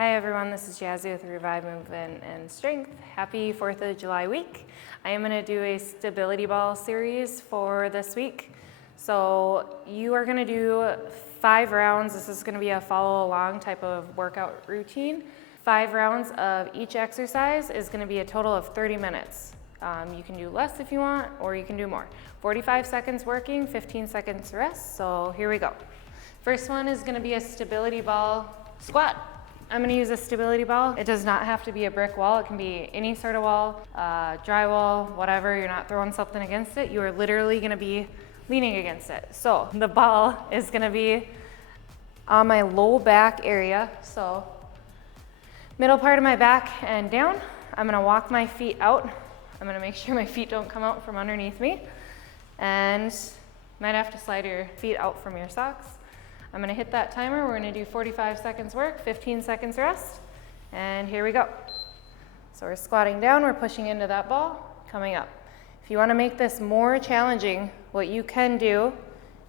Hi everyone, this is Jazzy with Revive Movement and Strength. Happy 4th of July week. I am going to do a stability ball series for this week. So you are going to do 5 rounds. This is going to be a follow along type of workout routine. 5 rounds of each exercise is going to be a total of 30 minutes. You can do less if you want, or you can do more. 45 seconds working, 15 seconds rest. So here we go. First one is going to be a stability ball squat. I'm going to use a stability ball. It does not have to be a brick wall. It can be any sort of wall, drywall, whatever. You're not throwing something against it. You are literally going to be leaning against it. So the ball is going to be on my low back area. So middle part of my back and down. I'm going to walk my feet out. I'm going to make sure my feet don't come out from underneath me. And might have to slide your feet out from your socks. I'm going to hit that timer. We're going to do 45 seconds work, 15 seconds rest, and here we go. So we're squatting down, we're pushing into that ball, coming up. If you want to make this more challenging, what you can do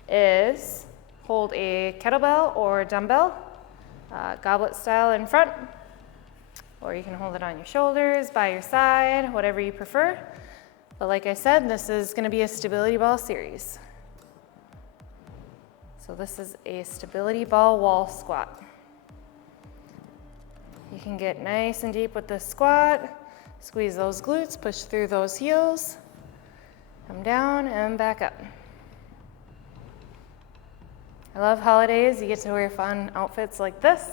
is hold a kettlebell or dumbbell, goblet style in front, or you can hold it on your shoulders, by your side, whatever you prefer. But like I said, this is going to be a stability ball series. So this is a stability ball wall squat. You can get nice and deep with this squat, squeeze those glutes, push through those heels, come down and back up. I love holidays, you get to wear fun outfits like this.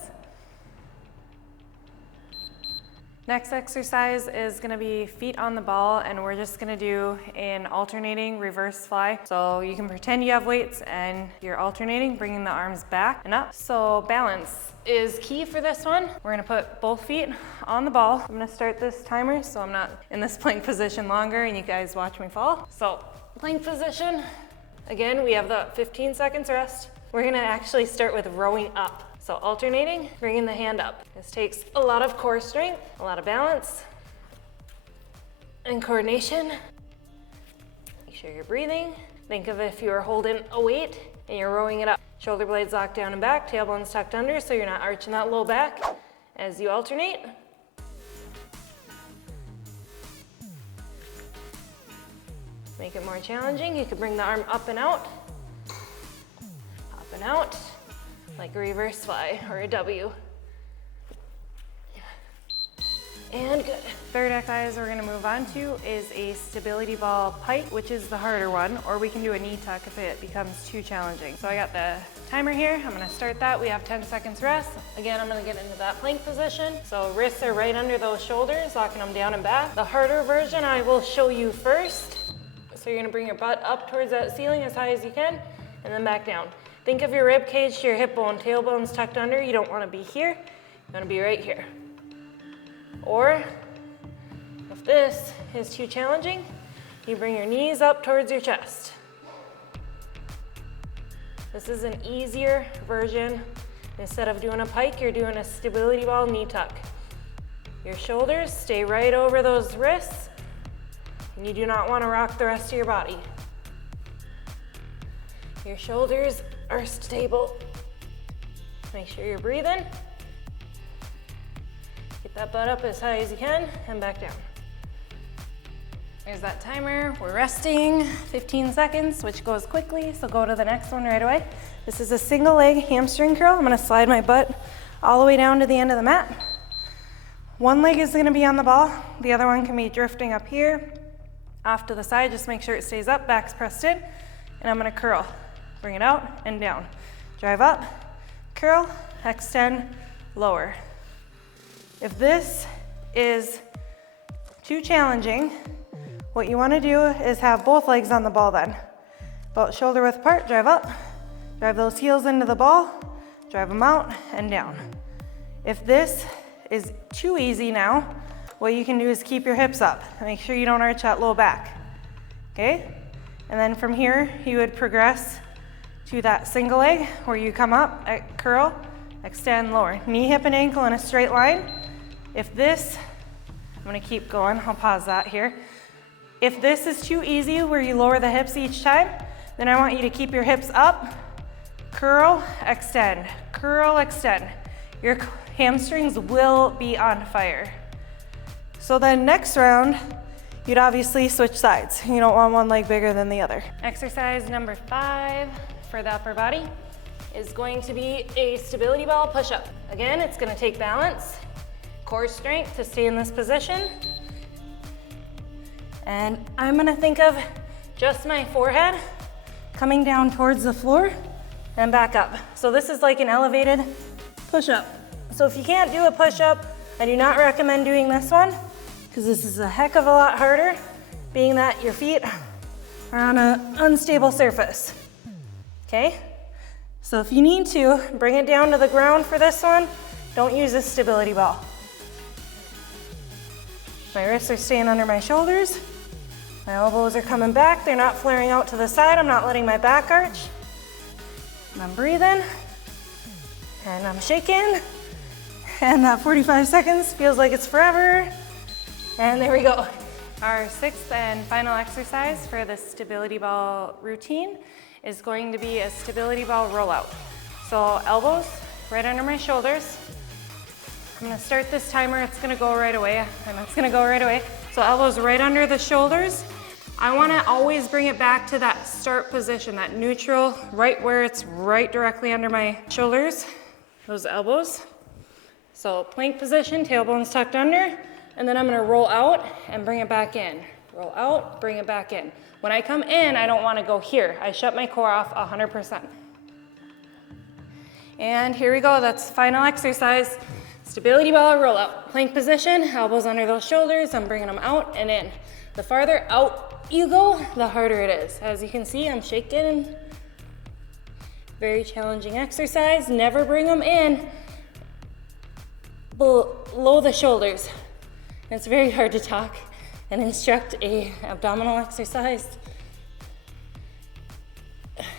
Next exercise is going to be feet on the ball, and we're just going to do an alternating reverse fly. So you can pretend you have weights and you're alternating, bringing the arms back and up. So balance is key for this one. We're going to put both feet on the ball. I'm going to start this timer so I'm not in this plank position longer and you guys watch me fall. So plank position. Again, we have the 15 seconds rest. We're going to actually start with rowing up. So alternating, bringing the hand up. This takes a lot of core strength, a lot of balance, and coordination. Make sure you're breathing. Think of if you were holding a weight and you're rowing it up. Shoulder blades locked down and back, tailbones tucked under so you're not arching that low back as you alternate. Make it more challenging. You could bring the arm up and out, up and out, like a reverse fly or a W. And good. Third exercise we're going to move on to is a stability ball pike, which is the harder one, or we can do a knee tuck if it becomes too challenging. So I got the timer here. I'm going to start that. We have 10 seconds rest. Again, I'm going to get into that plank position. So wrists are right under those shoulders, locking them down and back. The harder version I will show you first. So you're going to bring your butt up towards that ceiling as high as you can, and then back down. Think of your rib cage to your hip bone, tailbone's tucked under. You don't want to be here, you want to be right here. Or if this is too challenging, you bring your knees up towards your chest. This is an easier version. Instead of doing a pike, you're doing a stability ball knee tuck. Your shoulders stay right over those wrists, and you do not want to rock the rest of your body. Your shoulders are stable. Make sure you're breathing. Get that butt up as high as you can and back down. There's that timer. We're resting 15 seconds, which goes quickly, so go to the next one right away. This is a single leg hamstring curl. I'm gonna slide my butt all the way down to the end of the mat. One leg is gonna be on the ball. The other one can be drifting up here, off to the side. Just make sure it stays up, back's pressed in, and I'm gonna curl. Bring it out and down. Drive up, curl, extend, lower. If this is too challenging, what you want to do is have both legs on the ball then. About shoulder width apart, drive up, drive those heels into the ball, drive them out and down. If this is too easy now, what you can do is keep your hips up. Make sure you don't arch that low back, okay? And then from here, you would progress to that single leg where you come up, curl, extend, lower. Knee, hip, and ankle in a straight line. If this, I'm gonna keep going, I'll pause that here. If this is too easy where you lower the hips each time, then I want you to keep your hips up, curl, extend, curl, extend. Your hamstrings will be on fire. So then next round, you'd obviously switch sides. You don't want one leg bigger than the other. Exercise number 5 for the upper body is going to be a stability ball push-up. Again, it's gonna take balance, core strength to stay in this position. And I'm gonna think of just my forehead coming down towards the floor and back up. So this is like an elevated push-up. So if you can't do a push-up, I do not recommend doing this one because this is a heck of a lot harder, being that your feet are on an unstable surface, okay? So if you need to, bring it down to the ground for this one. Don't use a stability ball. My wrists are staying under my shoulders. My elbows are coming back. They're not flaring out to the side. I'm not letting my back arch. And I'm breathing, and I'm shaking, and that 45 seconds feels like it's forever. And there we go. Our 6th and final exercise for the stability ball routine is going to be a stability ball rollout. So elbows right under my shoulders. I'm gonna start this timer. It's gonna go right away. And it's gonna go right away. So elbows right under the shoulders. I wanna always bring it back to that start position, that neutral, right where it's right directly under my shoulders, those elbows. So plank position, tailbones tucked under, and then I'm gonna roll out and bring it back in. Roll out, bring it back in. When I come in, I don't wanna go here. I shut my core off 100%. And here we go, that's the final exercise. Stability ball roll out. Plank position, elbows under those shoulders. I'm bringing them out and in. The farther out you go, the harder it is. As you can see, I'm shaking. Very challenging exercise. Never bring them in below the shoulders. It's very hard to talk and instruct a abdominal exercise.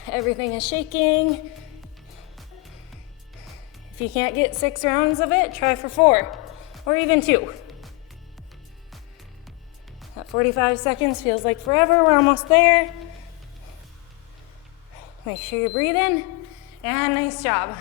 Everything is shaking. If you can't get 6 rounds of it, try for 4 or even 2. That 45 seconds feels like forever. We're almost there. Make sure you're breathing, and nice job.